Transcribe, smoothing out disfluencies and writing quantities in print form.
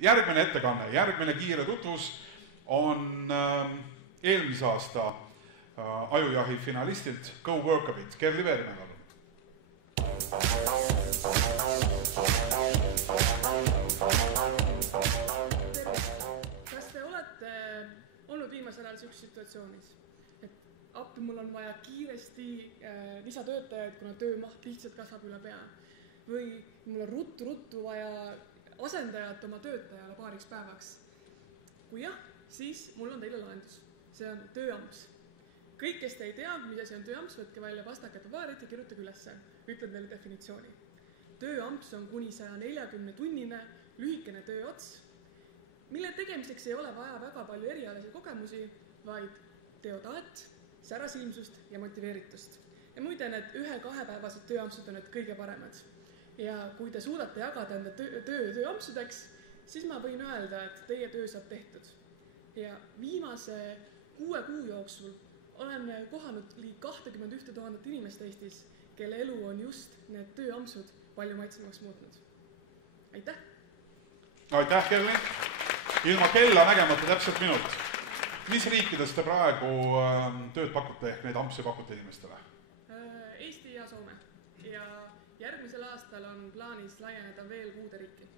järgmine ettekanne, järgmine kiire tutvus on eelmise aasta Ajujahi finalistilt Go Work a Bit. Kerli Veermäe, palun. Kas te olete olnud viimasel ajal sellises situatsioonis, et appi mul on vaja kiiresti lisatöötajaid, kuna töömaht lihtsalt kasvab üle pea? Või mul on ruttu vaja asendajat oma töötajale paariks päevaks? Kui jah, siis mul on teile lahendus. See on tööamps. Kõik, kes te ei tea, mis asi on tööamps, võtke välja pastake pabaarit ja kirjutage ülesse. Ütlen teile definitsiooni. Tööamps on kuni 140-tunnine lühikene tööots, mille tegemiseks ei ole vaja väga palju erialasi kogemusi, vaid teotaat, särasilmsust ja motiveeritust. Ja muide, need 1-2-päevased tööampsud on need kõige paremad. Ja kui te suudate jagada enda tööampsudeks, siis ma võin öelda, et teie töö saab tehtud. Ja viimase 6 kuu jooksul olen kohanud ligi 21 000 inimest Eestis, kelle elu on just need tööampsud palju maitsemaks muutnud. Aitäh! Aitäh, Kerli! Ilma kella nägemata täpselt minut. Mis riikides te praegu tööd pakute ehk neid ampse pakute inimestele? Eesti ja Soome. Ja järgmisel aastal on plaanis laieneda veel 6 riiki.